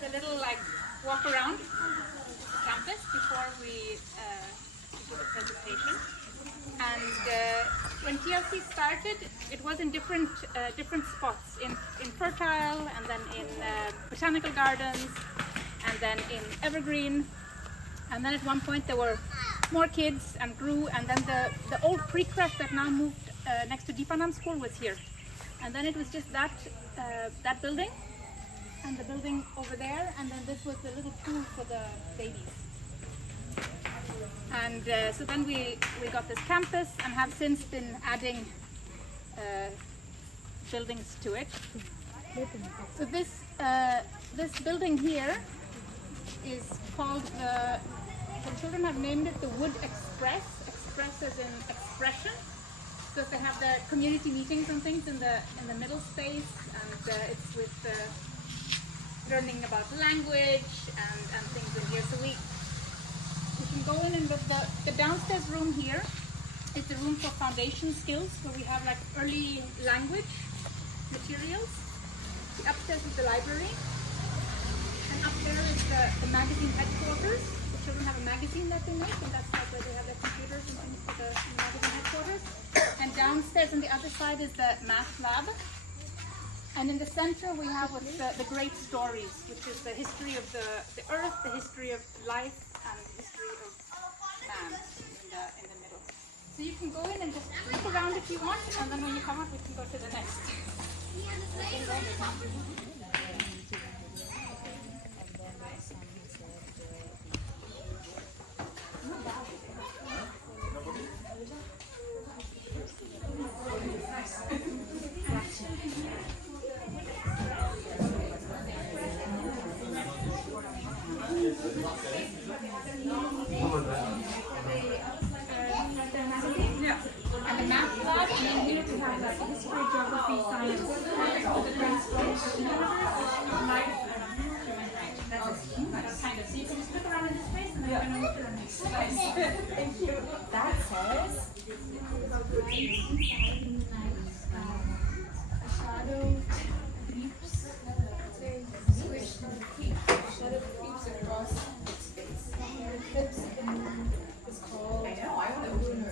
with a little like walk around campus before we do the presentation. And when TLC started, it was in different spots, in Fertile, and then in botanical gardens, and then in Evergreen. And then at one point there were more kids and grew, and then the old pre-crest that now moved next to Deepanand School was here. And then it was just that building, and the building over there, and then this was the little pool for the babies. And so then we got this campus and have since been adding buildings to it. So this building here is called the children have named it the Wood Express. Express as in expression. So they have the community meetings and things in the middle space, and it's with learning about language and things in here. So we can go in, and the downstairs room here is the room for foundation skills, where we have like early language materials. The upstairs is the library, and up there is the magazine headquarters. The children have a magazine that they make, and that's where they have their computers and things for the magazine headquarters. And downstairs on the other side is the math lab. And in the center we have what's the great stories, which is the history of the earth, the history of life, and the history of man in the middle. So you can go in and just look around if you want, and then when you come out we can go to the next. And the math lab, and then here we have like history, geography, science, the great stories, life, and human rights. That's kind of. So you can just look around in this space, and then we're going to look at the next space. Thank you. That says a shadow creeps, squish shadow creeps across space. Clips is called. I know. I want to know.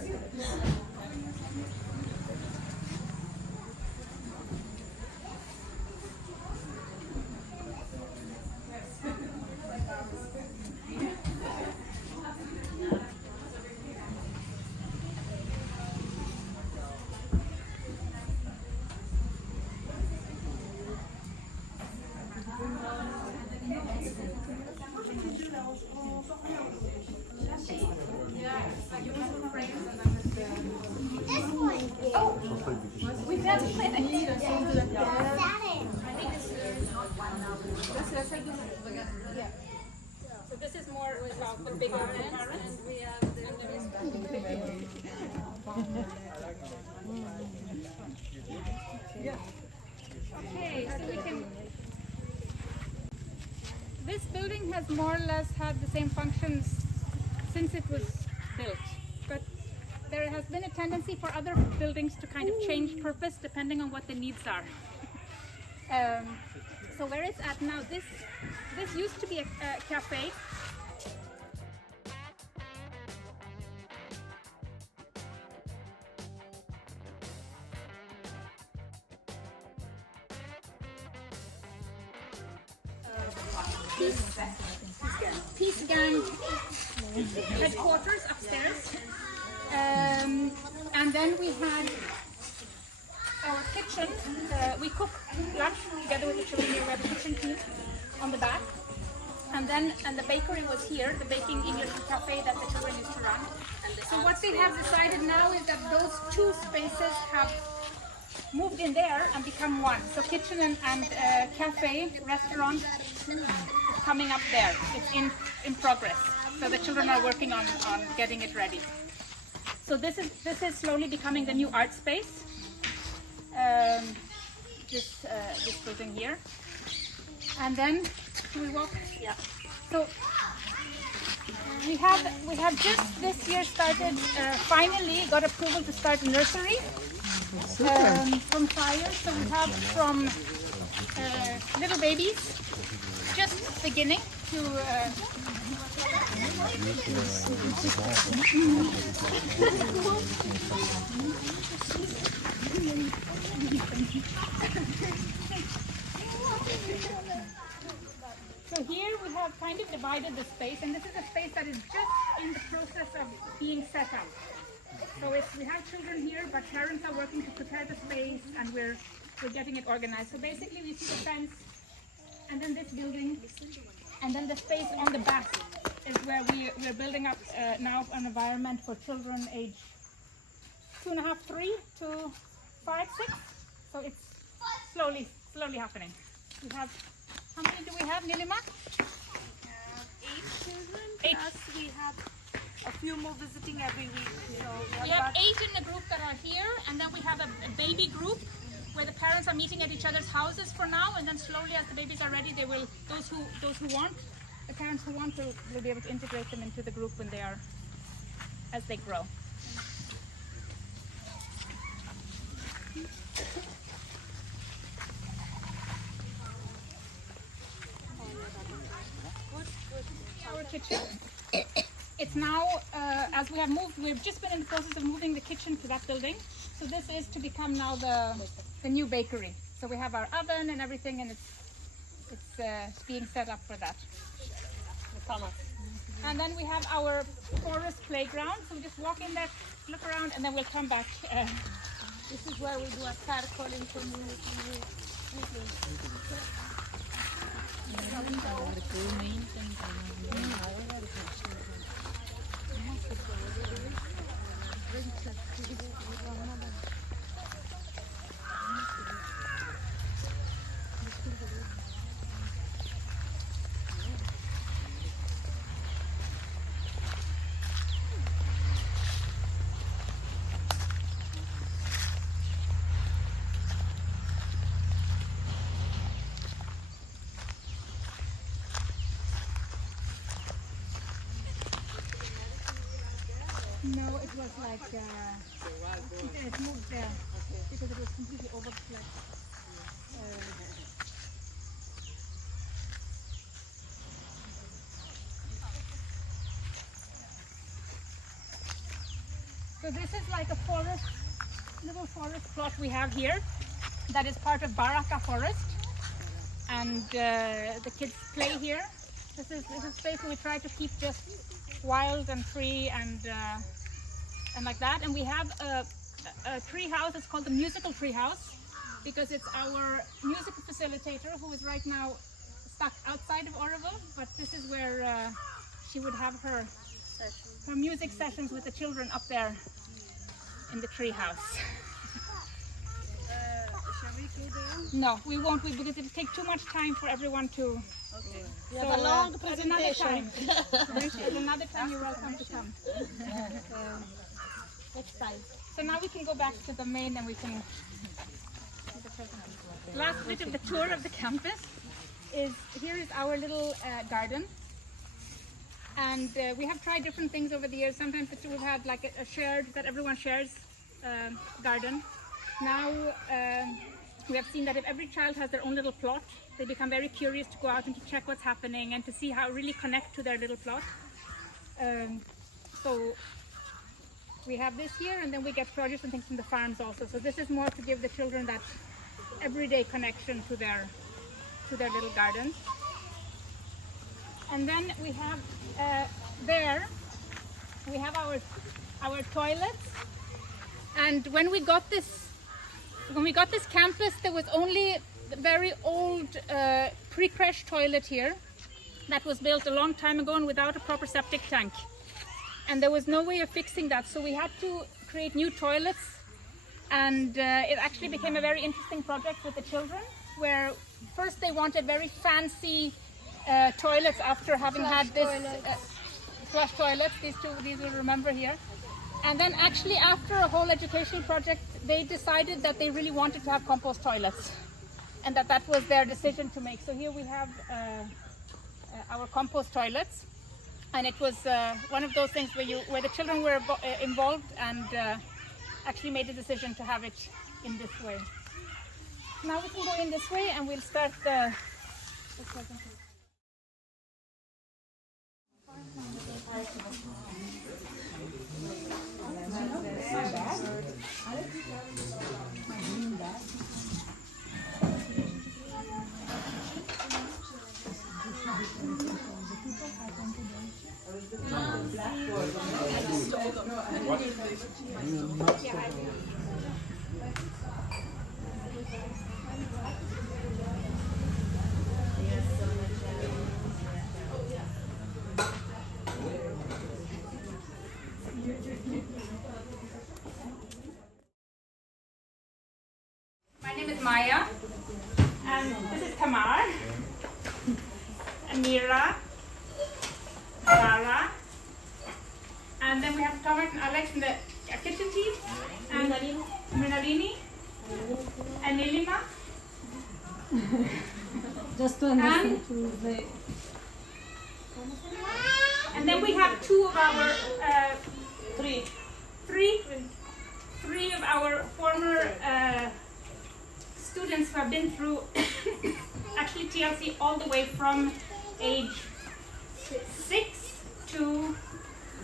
We've had to play that. So this is more about the bigger parents, and we have Okay, so we can. This building has more or less had the same functions since it was built, but there has been a tendency for other buildings to kind of change purpose depending on what the needs are. So where it's at now, this used to be a cafe. Peace Gang headquarters upstairs. And then we had our kitchen. We cook lunch together with the children here. We have a kitchen team on the back. And the bakery was here, the baking English cafe that the children used to run. So what they have decided now is that those two spaces have moved in there and become one. So kitchen and cafe, restaurant is coming up there. It's in progress. So the children are working on getting it ready. So this is slowly becoming the new art space. This building here, and then we walk. Yeah. So we have just this year started. Finally got approval to start a nursery from Fire. So we have from little babies, just beginning to So here we have kind of divided the space, and this is a space that is just in the process of being set out. So we have children here, but parents are working to prepare the space, and we're getting it organized. So basically we see the fence, and then this building, and then the space on the back is where we're building up now an environment for children age 2.5, 3 to 5, 6. So it's slowly happening. We have, how many do we have, Nilima? 8 children, 8. plus we have a few more visiting every week. So We have 8 in the group that are here, and then we have a baby group where the parents are meeting at each other's houses for now, and then slowly as the babies are ready, they will, those who want, the parents who want will be able to integrate them into the group when they are, as they grow. Our kitchen. It's now, as we have moved, we've just been in the process of moving the kitchen to that building. So this is to become now the new bakery. So we have our oven and everything, and it's being set up for that. And then we have our forest playground. So we just walk in there, look around, and then we'll come back. this is where we do a carpooling community. No, it was like it moved there because it was completely overflowed. So this is like a forest, little forest plot we have here that is part of Baraka Forest, and the kids play here. This is a space where we try to keep just wild and free and like that. And we have a tree house. It's called the musical tree house because it's our music facilitator who is right now stuck outside of Auroville, but this is where she would have her music sessions with the children up there in the tree house. Shall we go there? No, we won't, because it would take too much time for everyone to. Okay. We have a long presentation. At another time you're welcome to come. Next time. So now we can go back to the main and we can. Last bit of the tour of the campus is, here is our little garden. And we have tried different things over the years. Sometimes we've had like a shared, that everyone shares garden. Now we have seen that if every child has their own little plot, they become very curious to go out and to check what's happening and to see how really connect to their little plot. So we have this here, and then we get produce and things from the farms also. So this is more to give the children that everyday connection to their little garden. And then we have there we have our toilets. And when we got this campus, there was only a very old pre-crash toilet here that was built a long time ago and without a proper septic tank. And there was no way of fixing that, so we had to create new toilets. And it actually became a very interesting project with the children, where first they wanted very fancy toilets after having had this flush toilets. These we'll remember here. And then actually after a whole educational project, they decided that they really wanted to have compost toilets, and that was their decision to make. So here we have our compost toilets, and it was one of those things where the children were involved and actually made a decision to have it in this way. Now we can go in this way and we'll start the presentation. My name is Maya, and this is Tamar, Amira, Zara, and then we have Thomas and Alex in the kitchen team, and Mrinalini, and Nilima. Just to understand And then we have two of our three of our former students who have been through actually TLC all the way from age 6 to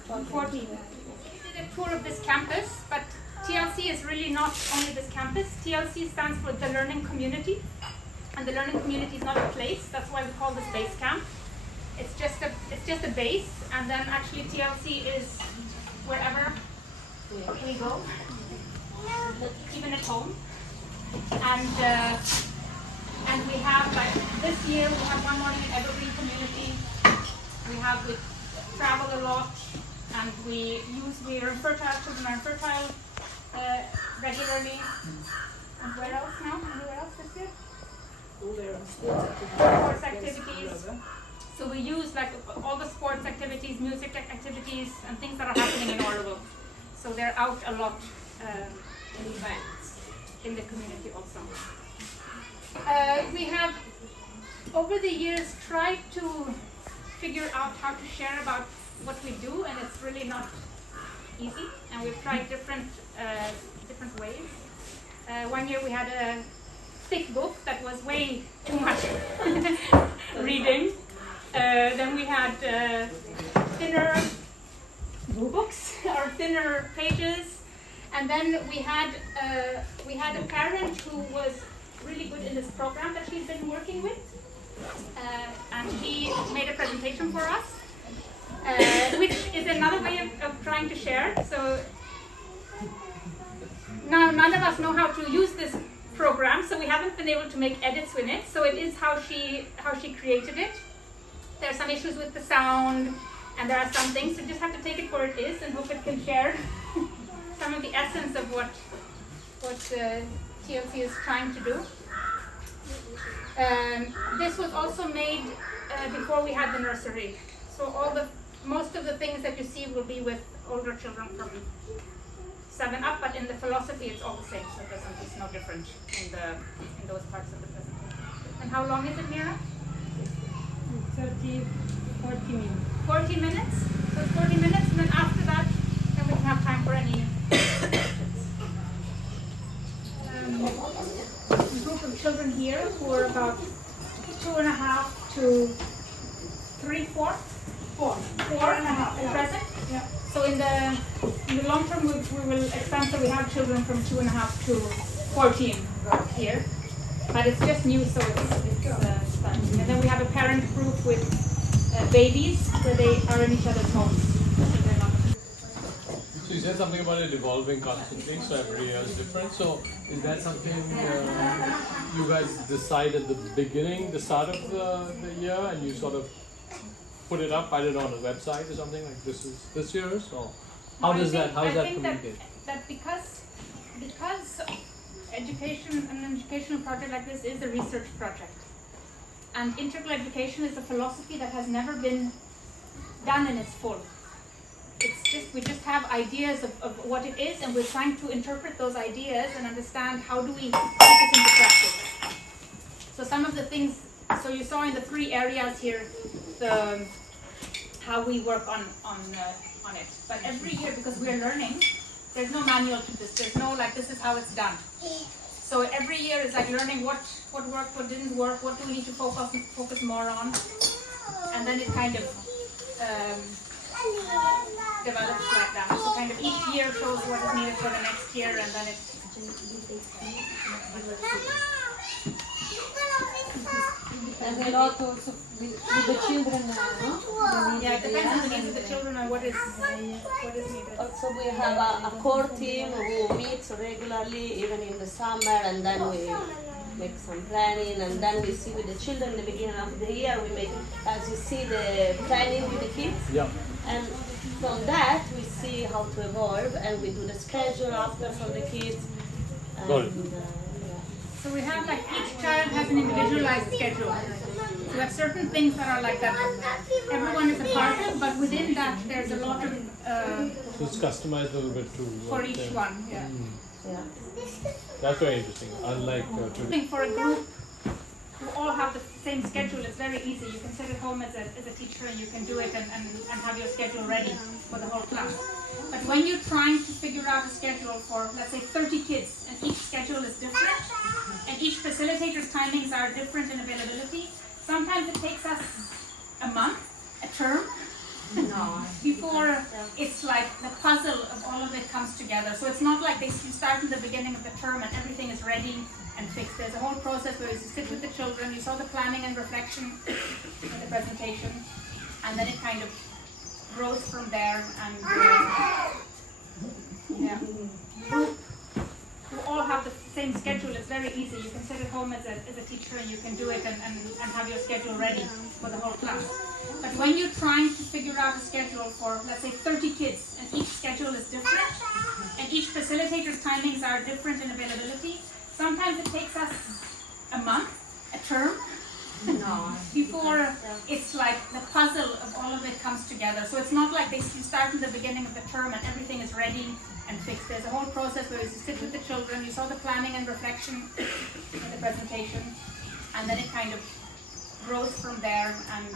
14. We did a tour of this campus, but TLC is really not only this campus. TLC stands for the learning community, and the learning community is not a place. That's why we call this base camp. It's just a base, and then actually TLC is wherever we go, even at home. And we have, like this year, we have one morning in evergreen community. We travel a lot, and we are fertile, children are fertile regularly. And where else now? Anywhere else this year? Sports activities. So we use like all the sports activities, music activities, and things that are happening in Auroville. So they're out a lot in events in the community also. We have over the years tried to figure out how to share about what we do, and it's really not easy. And we've tried different ways. One year we had a thick book that was way too much reading. Then we had thinner books or thinner pages, and then we had a parent who was really good in this program that she's been working with, and she made a presentation for us, which is another way of trying to share. So now none of us know how to use this program, so we haven't been able to make edits with it. So it is how she created it. There are some issues with the sound, and there are some things, so you just have to take it for it is and hope it can share some of the essence of what TLC is trying to do. This was also made before we had the nursery, so most of the things that you see will be with older children from 7 up, but in the philosophy it's all the same, so it's no different in those parts of the presentation. And how long is it, Mira? 40 minutes. 40 minutes? So 40 minutes, and then after that, then we can have time for any group of children here who are about 2.5 to 3, 4? 4.5 at present. Yeah. So in the long term, we will expand, so we have children from 2.5 to 14 here. But it's just new, so it's starting. And then we have a parent group with babies where they are in each other's homes. So you said something about it evolving constantly, so every year is different. So is that something you guys decide at the beginning, the start of the year, and you sort of put it up, I don't know, on a website or something like this is this year's? Or how is that communicated? That because an educational project like this is a research project, and integral education is a philosophy that has never been done in its full. We just have ideas of what it is, and we're trying to interpret those ideas and understand how do we put it into practice. So some of the things, so you saw in the 3 areas here, how we work on it. But every year, because we're learning, there's no manual to this. There's no like this is how it's done. So every year is like learning what worked, what didn't work, what do we need to focus more on, and then it kind of develops like that. So kind of each year shows what is needed for the next year, and then it. And a lot also with the children, no? Yeah, it depends on the needs of the children and what is needed. Also, we have a core team who meets regularly, even in the summer, and then we make some planning, and then we see with the children in the beginning of the year. We make, as you see, the planning with the kids, Yeah. and from that we see how to evolve, and we do the schedule after for the kids. And, Got it. So we have like each child has an individualized schedule. So we have certain things that are like that everyone is a part of, but within that there's a lot of So it's customized a little bit too. for each one. Yeah. Yeah. That's very interesting. Unlike Something for a group who all have the same schedule is very easy. You can sit at home as a teacher and you can do it and have your schedule ready for the whole class. But when you're trying to figure out a schedule for, let's say, 30 kids, and each schedule is different, and each facilitator's timings are different in availability, sometimes it takes us a month, a term, before it's like the puzzle of all of it comes together. So it's not like you start in the beginning of the term and everything is ready and fixed. There's a whole process where you sit with the children, you saw the planning and reflection in the presentation, and then it kind of grows from there, and yeah. Who all have the same schedule is very easy. You can sit at home as a teacher and you can do it and have your schedule ready for the whole class. But when you're trying to figure out a schedule for, let's say, 30 kids, and each schedule is different, and each facilitator's timings are different in availability, sometimes it takes us a month, a term, before it's like the puzzle of all of it comes together. So it's not like you start in the beginning of the term and everything is ready and fixed. There's a whole process where you sit with the children, you saw the planning and reflection in the presentation, and then it kind of grows from there, and